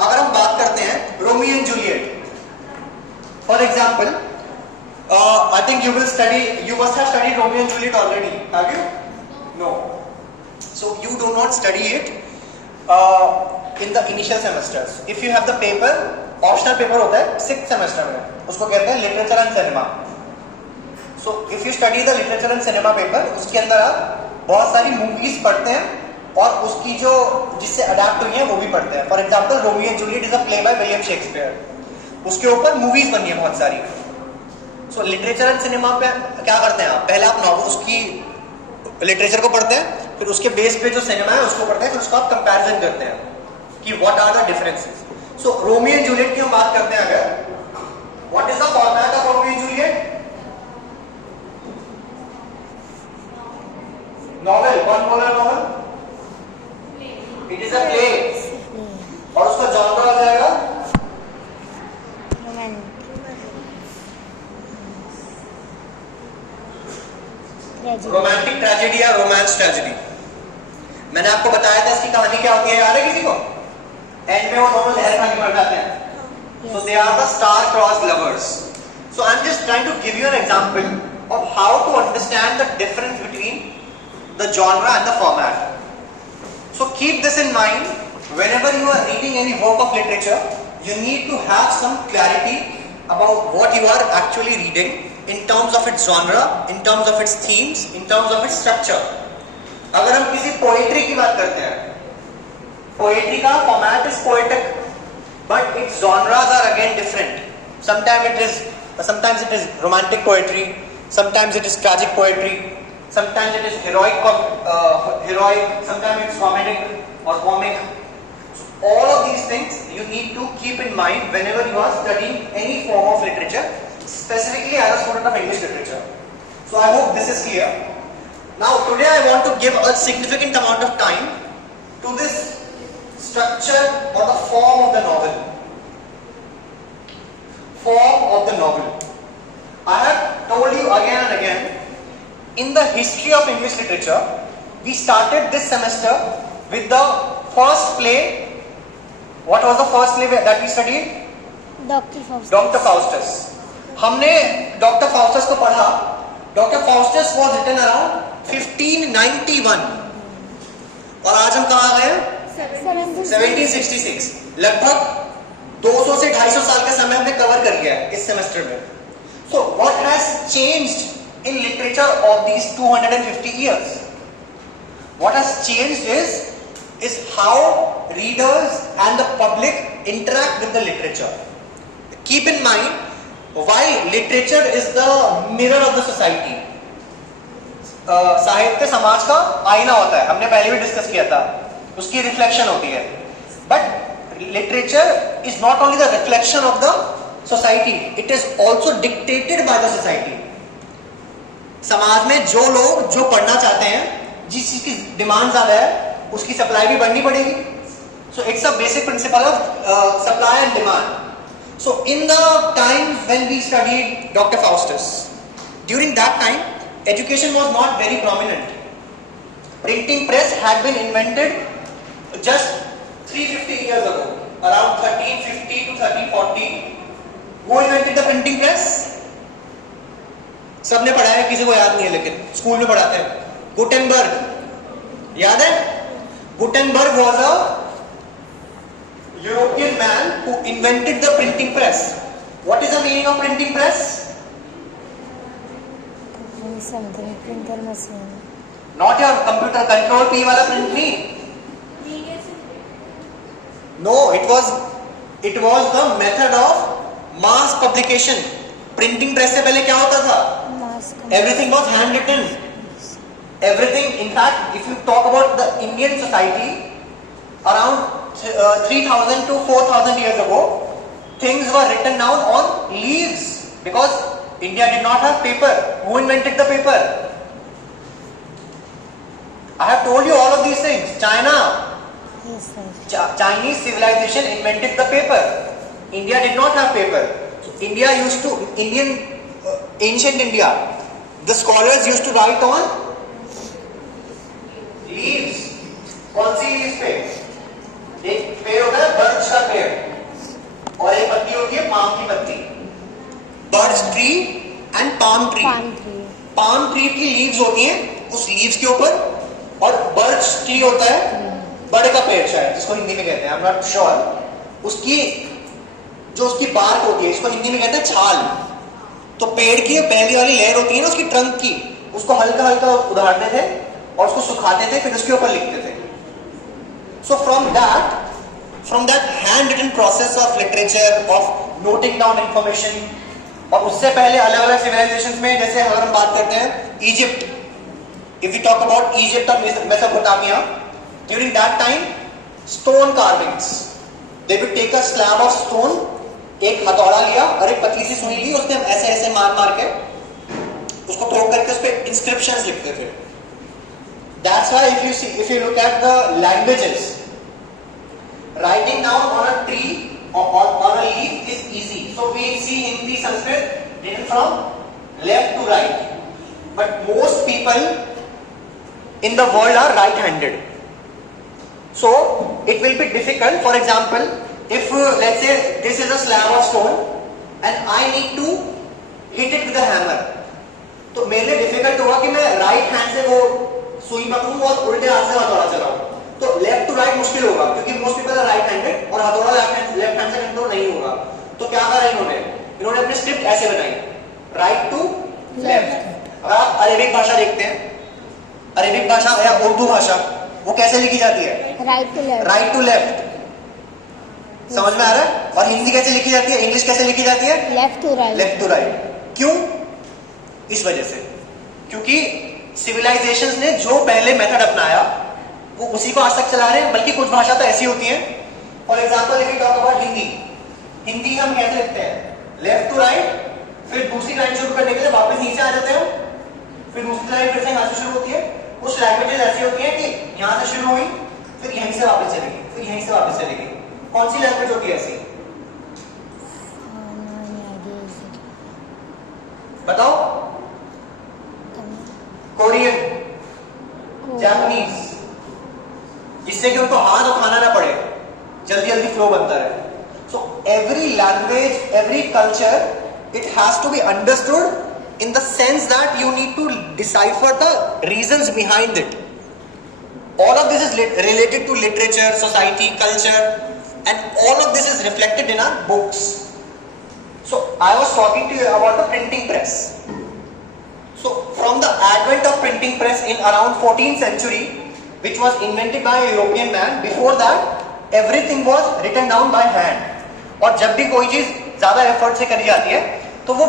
अगर हम बात करते हैं Romeo and Juliet, for example, I think you must have studied Romeo and Juliet already, have you? No. So you do not study it in the initial semesters. If you have the paper, optional paper होता है 6th semester में, उसको कहते हैं literature and cinema. So if you study the literature and cinema paper, उसके अंदर आप बहुत सारी movies पढ़ते हैं और उसकी जो जिससे अडेप्ट हुई है वो भी पढ़ते हैं. For example, Romeo and Juliet is a play by William Shakespeare. उसके ऊपर movies बनी है बहुत सारी. सो लिटरेचर एंड सिनेमा पे क्या करते हैं आप? पहले आप नॉवल उसकी लिटरेचर को पढ़ते हैं, फिर उसके बेस पे जो सिनेमा है उसको पढ़ते हैं, फिर उसको आप कंपैरिजन करते हैं कि what are the differences. So Romeo and Juliet की हम बात करते हैं, अगर what is the format of Romeo and Juliet? Novel. कौन बोल रहा है novel? It is a play. और उसका जॉनर आ जाएगा रोमांटिक ट्रेजेडी या रोमांस ट्रेजेडी. मैंने आपको बताया था इसकी कहानी क्या होती है, याद है किसी को? एंड में वो दोनों जहर खा के मर जाते हैं. So they are the star cross lovers. So I am just trying to give you an example of how to understand the difference between the genre and the format. So keep this in mind whenever you are reading any work of literature. You need to have some clarity about what you are actually reading in terms of its genre, in terms of its themes, in terms of its structure. अगर हम किसी पोएट्री की बात करते हैं, पोएट्री का format is poetic, but its genres are again different. Sometimes it is romantic poetry, sometimes it is tragic poetry, sometimes it is heroic, sometimes it's comedic or comic. So all of these things you need to keep in mind whenever you are studying any form of literature, specifically as a student of English literature. So I hope this is clear. Now today I want to give a significant amount of time to this structure or the form of the novel. Form of the novel. I have told you again and again, in the history of English literature, we started this semester with the first play. What was the first play that we studied? Dr. Faustus. हमने Dr. Faustus को पढ़ा. Dr. Faustus was written around 1591. और आज हम कहाँ गए? 1766. लगभग 200 से 250 साल का समय हमने कवर कर लिया है इस सेमेस्टर में. So what has changed in literature of these 250 years? What has changed is how readers and the public interact with the literature. Keep in mind why literature is the mirror of the society. साहित्य समाज का आईना होता है, हमने पहले भी डिस्कस किया था, उसकी रिफ्लेक्शन होती है. But literature is not only the reflection of the society, it is also dictated by the society. समाज में जो लोग जो पढ़ना चाहते हैं, जिस चीज की डिमांड ज्यादा है उसकी सप्लाई भी बढ़नी पड़ेगी. So it's a basic principle of supply and demand. So in the time when we studied doctor Faustus, during that time education was not very prominent. Printing press had been invented just 350 years ago, around 1350 to 1340. Who invented the printing press? सबने पढ़ा है, किसी को याद नहीं है, लेकिन स्कूल में पढ़ाते हैं. गुटेनबर्ग, याद है? Gutenberg was a European man who invented the printing press. What is the meaning of printing press? Something printer machine. Not your computer control P वाला print नहीं. No, it was the method of mass publication. Printing press से पहले क्या होता था? Everything was handwritten. Everything, in fact, if you talk about the Indian society, around 3000 to 4000 years ago, things were written down on leaves because India did not have paper. Who invented the paper? I have told you all of these things. China. Yes, sir. Chinese civilization invented the paper. India did not have paper. So ancient India, the scholars used to write on leaves. कौन सी leaves पे? एक पेड़ होता है बर्च का पेड़, और एक पत्ती होती है पाम की पत्ती। Birch tree and palm tree. Palm tree की लीव्स होती हैं उस लीव्स के ऊपर, और बर्च ट्री होता है बड़ का पेड़ शायद, जिसको हिंदी में कहते हैं, आई एम नॉट श्योर, उसकी जो उसकी बार्क होती है, इसको हिंदी में कहते हैं छाल। तो पेड़ की पहली वाली लेयर होती है ना उसकी ट्रंक की, उसको हल्का हल्का उधारते थे और उसको सुखाते थे, फिर उसके ऊपर लिखते थे। So from that handwritten process of literature, of noting down information, और उससे पहले अलग अलग सिविलाइजेशंस में, जैसे अगर हम बात करते हैं Egypt, if you talk about Egypt और Mesopotamia, during that time stone carvings, they would take a slab of stone, एक हथौड़ा लिया और एक पतली सी सुई ली, उसमें ऐसे ऐसे मार मार के उसको ठोक करके उस पे इंस्क्रिप्शंस लिखते थे। That's why if you look at the languages, writing down on a tree or on a leaf is easy. So we see Hindi, Sanskrit written from left to right. But most people in the world are right-handed. So it will be difficult. For example, if let's say this is a slab of stone and I need to hit it with a hammer, तो मेरे लिए डिफिकल्ट होगा कि मैं right hand से वो सुई पकड़ूं और उल्टे हाथ से हथौड़ा चलाऊं। तो लेफ्ट टू राइट मुश्किल होगा, क्योंकि most people are right handed और हथौड़ा लेफ्ट हैंड से कंट्रोल नहीं होगा। तो क्या करा इन्होंने अपनी स्क्रिप्ट ऐसे बनाई, राइट टू लेफ्ट। अगर आप अरेबिक भाषा देखते हैं, अरेबिक भाषा या उर्दू भाषा, वो कैसे लिखी जाती है? Right to left. समझ में आ रहा है? और हिंदी कैसे लिखी जाती है, इंग्लिश कैसे लिखी जाती है? Left to right. क्यों? इस वजह से, क्योंकि सिविलाइजेशंस ने जो पहले मेथड अपनाया वो उसी को आज तक चला रहे हैं। बल्कि कुछ भाषा तो ऐसी होती है, for example if you talk about Hindi हम कैसे लिखते हैं? लेफ्ट टू राइट, फिर दूसरी लाइन शुरू करने के लिए वापस नीचे आ जाते हैं, फिर दूसरी लाइन फिर से यहाँ से शुरू होती है। कुछ लैंग्वेजेस ऐसी होती है कि यहाँ से शुरू हुई, फिर यहीं से वापस चलेगी, फिर यहीं से वापस चलेगी। कौन सी लैंग्वेज होती है ऐसी? बताओ। कोरियन, जापानीज, जिससे कि उनको हाथ उठाना ना पड़े, जल्दी जल्दी फ्लो बनता रहे। So every language, every culture, it has to be understood in the sense that you need to decipher the reasons behind it. All of this is related to literature, society, culture, and all of this is reflected in our books. So I was talking to you about the printing press. So from the advent of printing press in around 14th century, which was invented by a European man, before that everything was written down by hand. और जब भी कोई चीज ज्यादा एफर्ट से करी जाती है तो वो